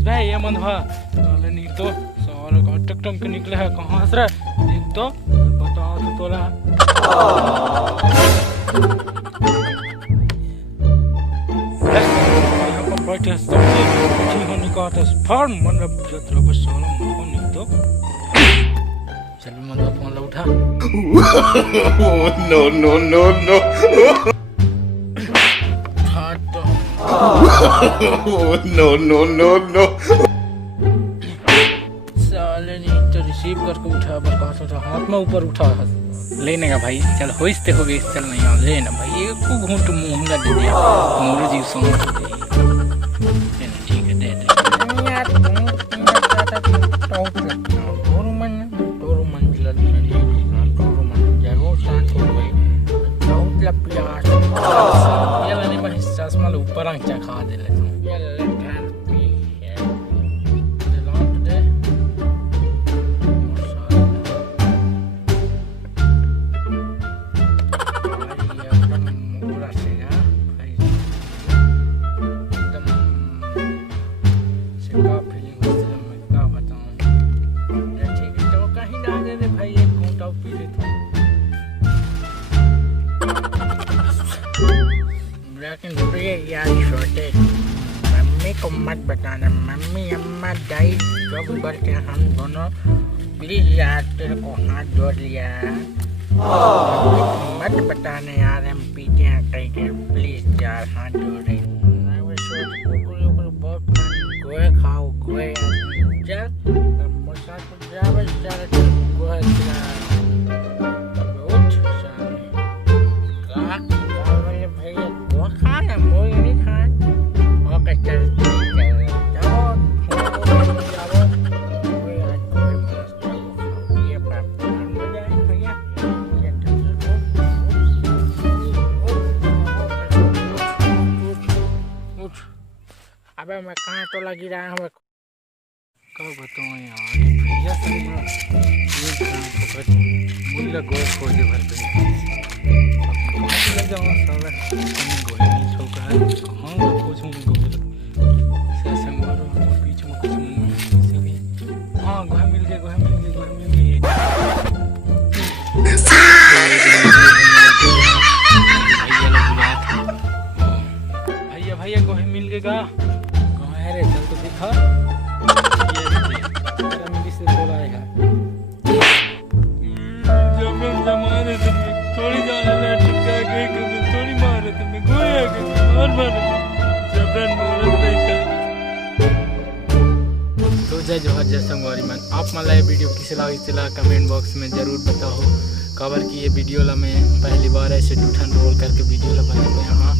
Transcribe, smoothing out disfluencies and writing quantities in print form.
भाई ये मन भा साले नहीं तो साले का टकटम के निकले है कहाँ से देख तो बताओ तो तोला यहाँ पर बैठे सबसे ठीक होने का था फॉर्म मतलब जत्रा बस साला मन नहीं तो चल मन फोन ला उठा no no no no no no no no साले नहीं तो रिसीव करके उठा पर कहा था हाथ में ऊपर उठा लेने का भाई चल होइस्ते हो गई चल नहीं आ लेना भाई ये को घूंट मुंह ना दे दिया मोरे जीव सो ठीक है दे यार टोरू मन जरूर शांत हो भाई बहुत लपिया ये लेने में हिस्सा स्मल ऊपर आंख खा दे ले ये ले ध्यान पी है लॉन्ग दे यार छोटे मम्मी को मत बताना मम्मी अम्मा दाई जो भी बोलते हैं हम दोनों प्लीज यार तेरे को हाथ जोड़ लिया मत बताना यार हम पीते हैं कहीं के प्लीज यार हाथ जोड़े बहुत गोए खाओ गोए चल मोसा को जा बस चल गोए खिला अबे मैं कहाँ तो लगी रहा हूँ कब बताऊँ यार भैया सब मुल्ला गोल खोल दे भर पे लग जाऊँ साला गोल नहीं छोका है कहाँ पूछूँ मैं गोल से मारो पीछे में कुछ सभी हाँ गोहा मिल गया भैया गोहा मिल गया अरे चल तो दिखा ये से बोला है जब मैं जमाने से थोड़ी जाने लगा टक्का गई कभी थोड़ी मारे तो मैं गोया के और मारे जबरन मोरत नहीं कर तो जय जोहर जय संगवारी मन आप मला ये वीडियो किस लगा इसला कमेंट बॉक्स में जरूर बताओ कवर की ये वीडियो ला मैं पहली बार ऐसे डूठन रोल करके वीडियो ला बनाते यहाँ